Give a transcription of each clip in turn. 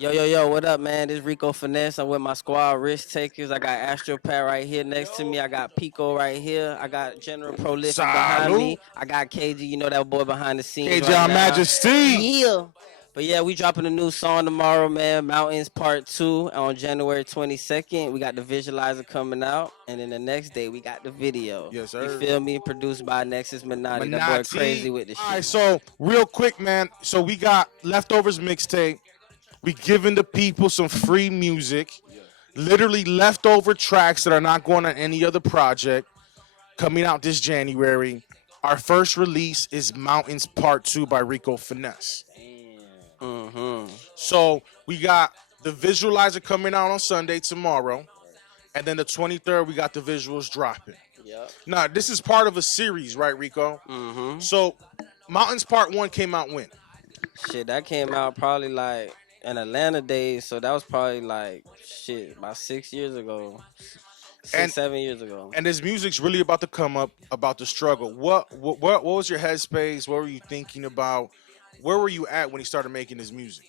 Yo, what up, man? This Rico Finesse. I'm with my squad, RiskTakers. I got Astropat right here next to me. I got Pico right here. I got General Prolific behind Salute. me. I got KG, you know that boy behind the scenes KJ right Our now. Majesty. Yeah. But yeah, we dropping a new song tomorrow, man. Mountains Part 2 on January 22nd. We got the visualizer coming out. And then the next day, we got the video. Yes, You sir. feel me? Produced by Nexus Minati. That boy Manati. crazy with the All right, shit. so real quick, man. So we got Leftovers mixtape. We giving the people some free music. Literally leftover tracks that are not going on any other project coming out this January. Our first release is Mountains Part 2 by Rico Finesse. Mm-hmm. So we got the visualizer coming out on Sunday tomorrow. And then the 23rd, we got the visuals dropping. Yep. Now, this is part of a series, right, Rico? Mm-hmm. So Mountains Part 1 came out when? Shit, that came out probably like in Atlanta days, so that was probably like shit about 6 years ago, six, And 7 years ago. and this music's really about to come up about the struggle. What was your headspace? What were you thinking about? Where were you at when he started making his music?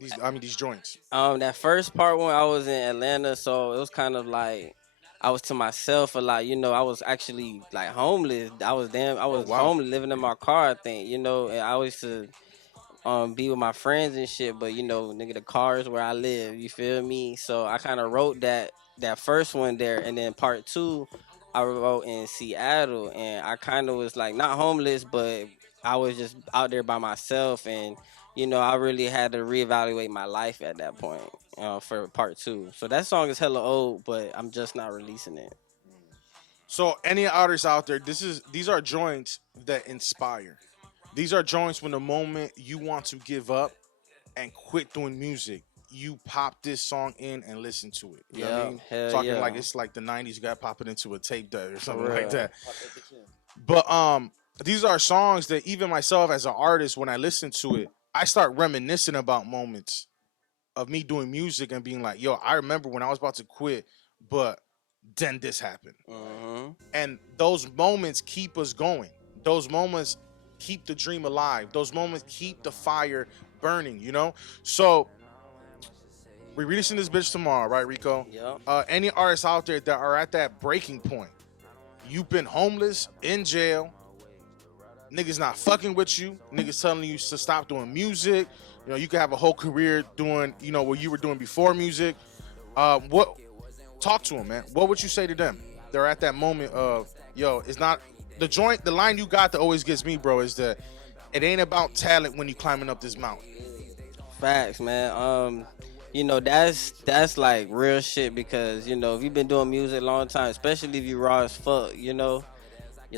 These joints. That first part when I was in Atlanta, so it was kind of like I was to myself a lot. I was actually like homeless. I Oh was wow. homeless, living in my car. I think and I used to be with my friends and shit. But nigga, the car is where I live. You feel me? So I kind of wrote that first one there, and then part two, I wrote in Seattle, and I kind of was like not homeless, but I was just out there by myself, and I really had to reevaluate my life at that point. For part two, so that song is hella old, but I'm just not releasing it. So any artists out there, these are joints that inspire. These are joints when the moment you want to give up and quit doing music, you pop this song in and listen to it. You know what I Yeah, mean? hell Talking yeah, like it's like the 90s, you got to pop it into a tape deck or for something like real. that. But these are songs that even myself as an artist, when I listen to it, I start reminiscing about moments of me doing music and being like, yo, I remember when I was about to quit, but then this happened. Hmm. And those moments keep us going. Those moments keep the dream alive. Those moments keep the fire burning. So we're releasing this bitch tomorrow, right, Rico? Yep. Any artists out there that are at that breaking point, you've been homeless, in jail, niggas not fucking with you, niggas telling you to stop doing music. You can have a whole career doing, what you were doing before music. What Talk to them, man. What would you say to them? They're at that moment of, yo, it's not the line you got that always gets me, bro, is that it ain't about talent when you climbing up this mountain. Facts, man. That's like real shit because if you've been doing music a long time, especially if you raw as fuck, your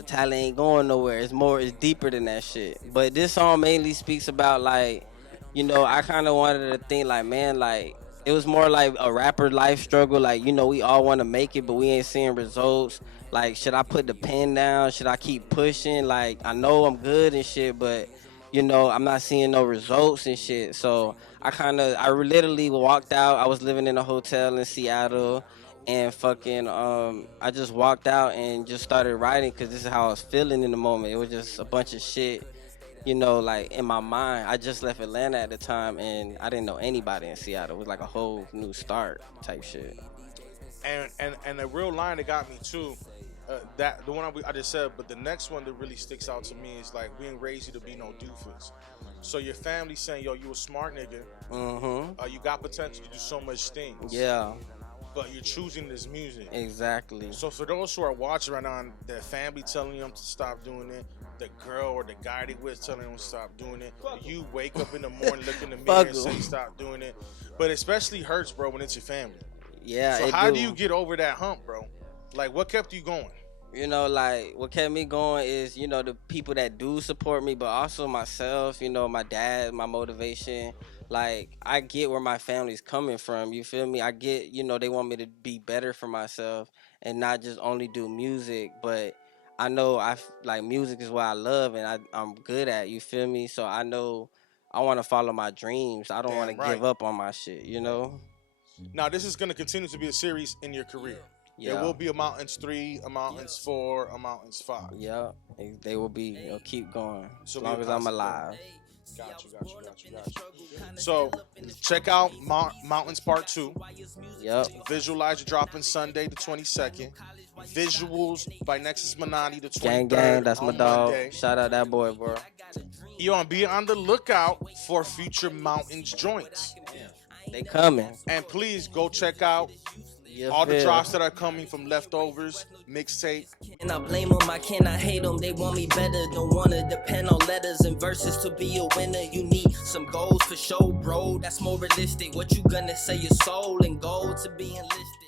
talent ain't going nowhere. It's deeper than that shit. But this song mainly speaks about like, I kind of wanted to think like, man, like it was more like a rapper life struggle. Like, we all want to make it, but we ain't seeing results. Like, should I put the pen down? Should I keep pushing? Like, I know I'm good and shit, but I'm not seeing no results and shit. So I literally walked out. I was living in a hotel in Seattle, and fucking I just walked out and just started writing because this is how I was feeling in the moment. It was just a bunch of shit, like in my mind. I just left Atlanta at the time, and I didn't know anybody in Seattle. It was like a whole new start type shit. And the real line that got me too, that the one I just said, but the next one that really sticks out to me is like, we ain't raised you to be no doofus. So your family saying, yo, you a smart nigga, Mm-hmm. you got potential to do so much things, Yeah, but you're choosing this music. exactly. So for those who are watching right now, and their family telling them to stop doing it, the girl or the guy they with telling them to stop doing it, you wake up in the morning, look in the mirror Fuck and say 'em. stop doing it. But especially hurts, bro, when it's your family. Yeah, So it how do. do you get over that hump, bro? Like, what kept you going? Like what kept me going is, the people that do support me, but also myself, my dad, my motivation. Like, I get where my family's coming from. You feel me? I get, they want me to be better for myself and not just only do music, but I know like music is what I love and I'm good at. You feel me? So I know I want to follow my dreams. I don't want to Damn right. give up on my shit. Now, this is going to continue to be a series in your career. There Yeah. will be a Mountains 3, a Mountains 4, a Mountains 5. Yeah, they will be. Keep going as So long be as I'm positive. alive. Got you. So check out Mountains Part 2. Yep. Visualize your dropping Sunday the 22nd. Visuals by Nexus Manani the 23rd. Gang, that's my on dog. Monday. Shout out that boy, bro. Be on the lookout for future Mountains joints. They coming. And please go check out all the drops that are coming from Leftovers mixtape. And I blame them, I cannot hate them. They want me better, don't wanna depend on letters and verses to be a winner. You need some goals for show, bro. That's more realistic. What you gonna say, your soul and gold to be enlisted.